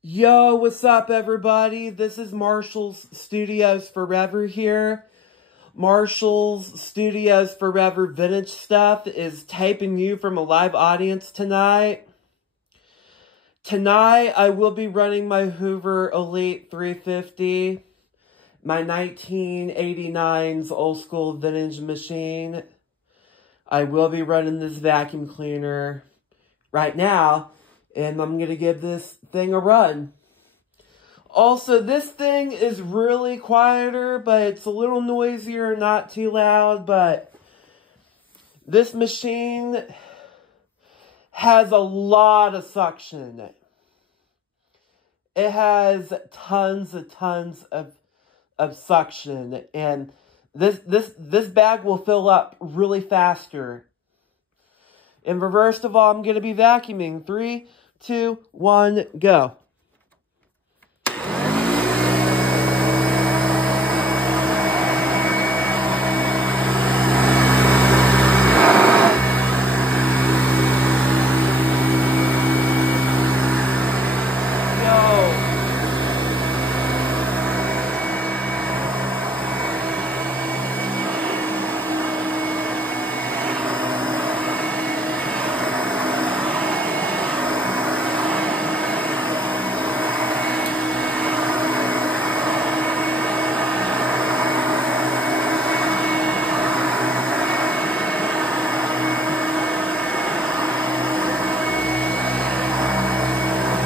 Yo, what's up, everybody? This is Marshall's Studios Forever here. Marshall's Studios Forever Vintage Stuff is taping you from a live audience tonight. Tonight, I will be running my Hoover Elite 350, my 1989's old school vintage machine. I will be running this vacuum cleaner right now, and I'm going to give this thing a run. Also, this thing is really quieter, but it's a little noisier, not too loud, but this machine has a lot of suction. It has tons of suction, and this bag will fill up really faster. And first of all, I'm going to be vacuuming. 3, 2, 1, go.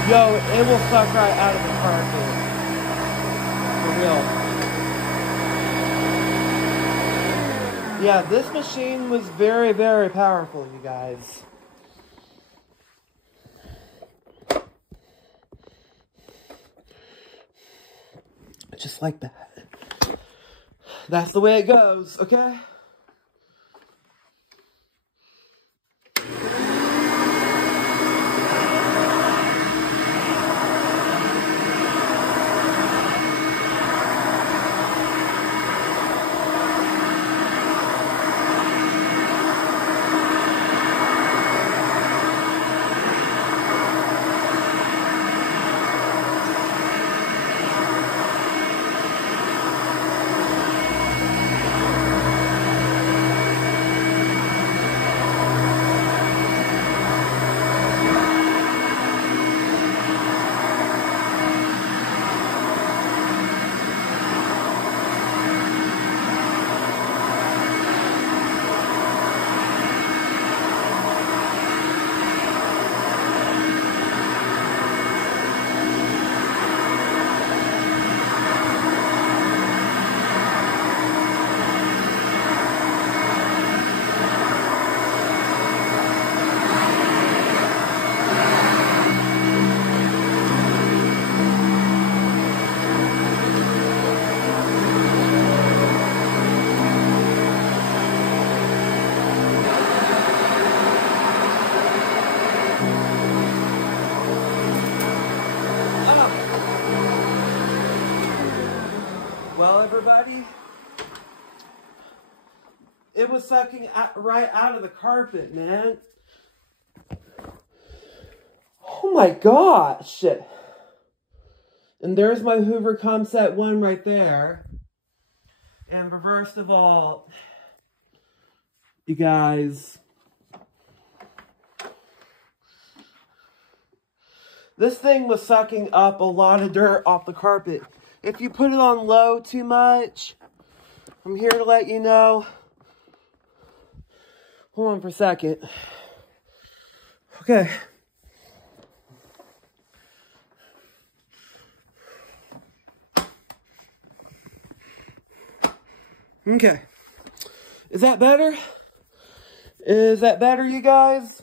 Yo, it will suck right out of the carpet. For real. Yeah, this machine was very, very powerful, you guys. Just like that. That's the way it goes, okay? Well, everybody, it was sucking right out of the carpet, man. Oh my gosh. And there's my Hoover Comset 1 right there. And first of all, you guys, this thing was sucking up a lot of dirt off the carpet. If you put it on low too much, I'm here to let you know. Hold on for a second. Okay. Okay. Is that better? Is that better, you guys?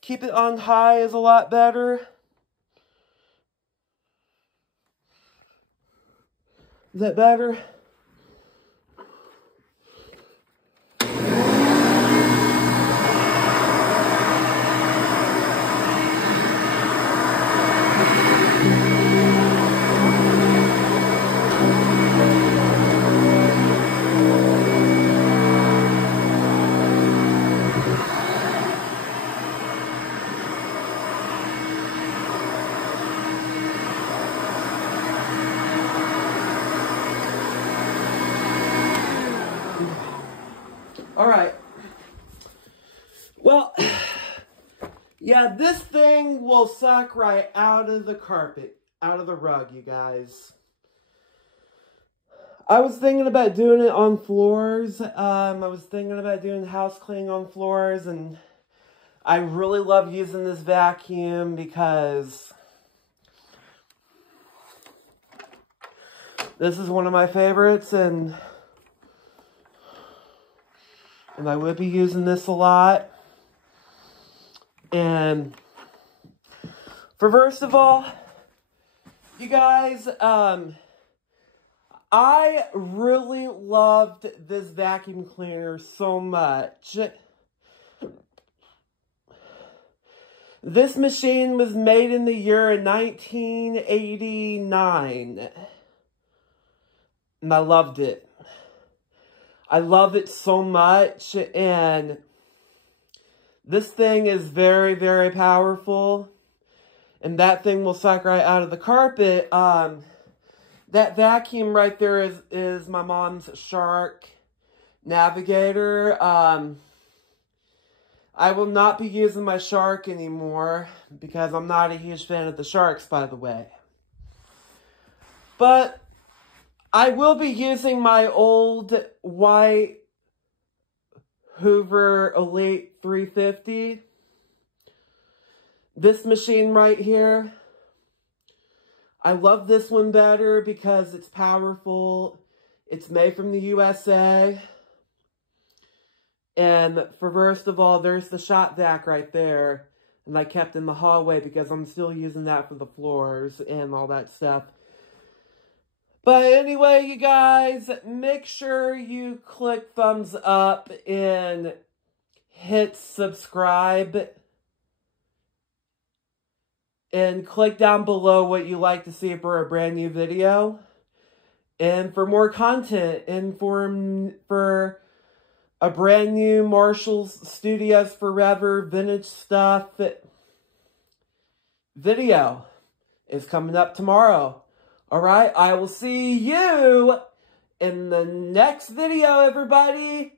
Keep it on high is a lot better. Is that better? Alright. Well, yeah, this thing will suck right out of the carpet, out of the rug, you guys. I was thinking about doing it on floors. I was thinking about doing house cleaning on floors, and I really love using this vacuum because this is one of my favorites, and I would be using this a lot. And first of all, you guys, I really loved this vacuum cleaner so much. This machine was made in the year 1989. And I loved it. I love it so much. And this thing is very, very powerful. And that thing will suck right out of the carpet. That vacuum right there is my mom's Shark Navigator. I will not be using my Shark anymore because I'm not a huge fan of the Sharks, by the way. But I will be using my old white Hoover Elite 350. This machine right here. I love this one better because it's powerful. It's made from the USA. And first of all, there's the shop vac right there. And I kept in the hallway because I'm still using that for the floors and all that stuff. But anyway, you guys, make sure you click thumbs up and hit subscribe. And click down below what you like to see for a brand new video. And for more content and for a brand new Marshall's Studios Forever vintage stuff video is coming up tomorrow. Alright, I will see you in the next video, everybody.